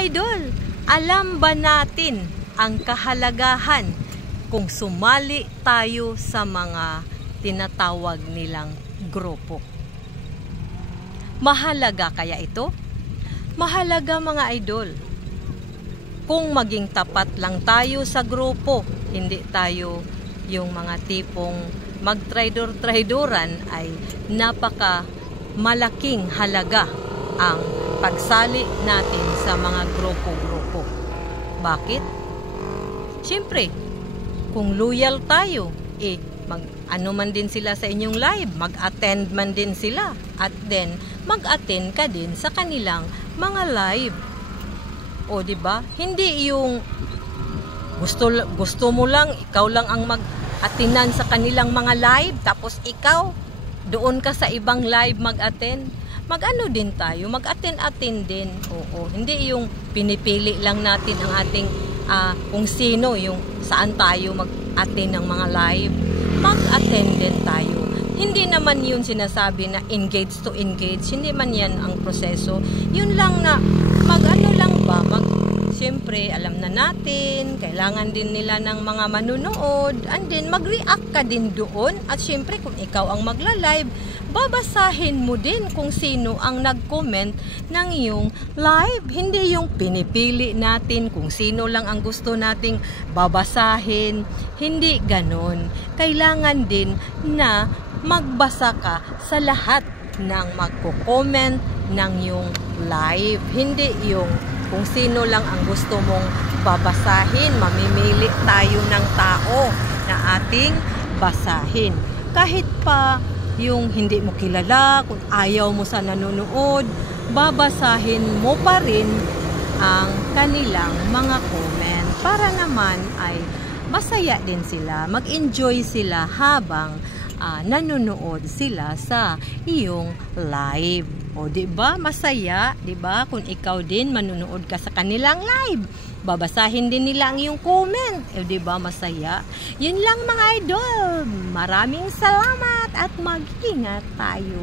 idol, alam ba natin ang kahalagahan kung sumali tayo sa mga tinatawag nilang grupo? Mahalaga kaya ito? Mahalaga mga idol. Kung maging tapat lang tayo sa grupo, hindi tayo yung mga tipong mag-traidor-traidoran, ay napaka malaking halaga ang pagsali natin sa mga grupo-grupo. Bakit? Siyempre, kung loyal tayo, ano man din sila sa inyong live, mag-attend man din sila, at then mag-attend ka din sa kanilang mga live. O di ba? Hindi yung gusto mo lang, ikaw lang ang mag-attendan sa kanilang mga live, tapos ikaw doon ka sa ibang live mag-attend. Mag-ano din tayo, mag-attend din. Oo, hindi yung pinipili lang natin ang ating kung sino, yung saan tayo mag-attend ng mga live. Mag-attend din tayo. Hindi naman yun sinasabi na engage to engage. Hindi man yan ang proseso. Yun lang na mag-ano lang ba, siyempre, alam na natin, kailangan din nila ng mga manunood, and then mag-react ka din doon. At siyempre, kung ikaw ang magla-live, babasahin mo din kung sino ang nag-comment ng iyong live. Hindi yung pinipili natin kung sino lang ang gusto nating babasahin. Hindi ganon. Kailangan din na magbasa ka sa lahat ng magko-comment ng iyong live. Hindi yung kung sino lang ang gusto mong babasahin. Mamimili tayo ng tao na ating basahin. Kahit pa yung hindi mo kilala, kung ayaw mo sa nanonood, babasahin mo pa rin ang kanilang mga comment para naman ay masaya din sila, mag-enjoy sila habang nanonood sila sa iyong live. O di ba masaya, di ba? Kung ikaw din manonood ka sa kanilang live, babasahin din nila ang iyong comment. O di ba masaya? Yun lang mga idol. Maraming salamat at mag-ingat tayo.